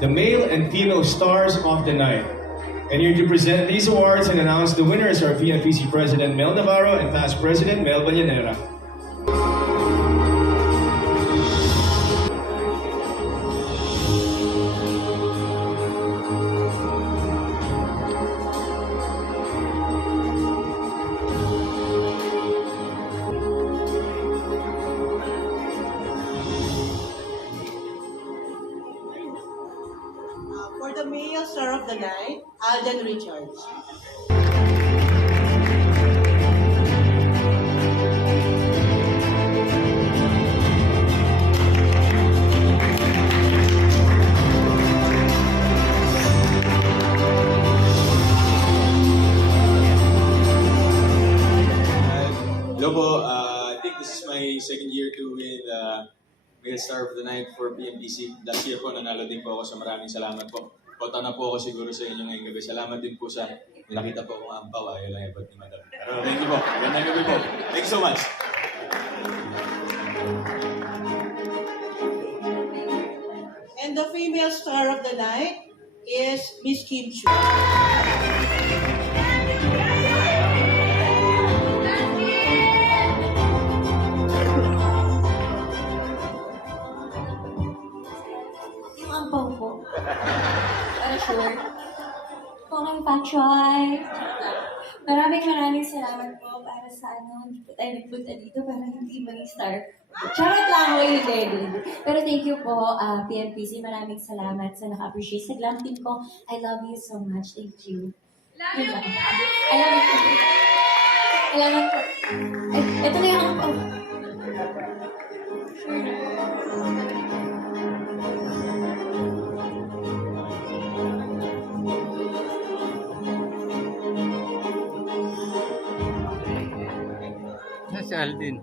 the male and female stars of the night. And here to present these awards and announce the winners are PNPC President Mel Navarro and past President Mel Ballanera. For the male star of the night, Alden Richards. Hello po, I think this is my second year to win the Male Star of the Night for PNPC. Last year po, nanalo din po ako, so maraming salamat po. Kota na po ako siguro sa inyo ngayong gabi. Salamat din po sa nakita po akong ampaw. Ayaw lang ebot ni Madam. Pero thank you po. Magandang gabi po. Thank you so much. And the female star of the night is Miss Kim Chu. Yung ampaw po. Para sure. Okay, Pachoy. Maraming salamat po para sa hindi po tayo nagpunta dito para hindi maging star. Charot lang ako yung Daddy. Pero thank you po, PNPC. Maraming salamat sa naka-appreciate sa glam team ko. I love you so much. Thank you. Love you. I love you. Salamat po. Ito na yung ampaw. Si Aldin.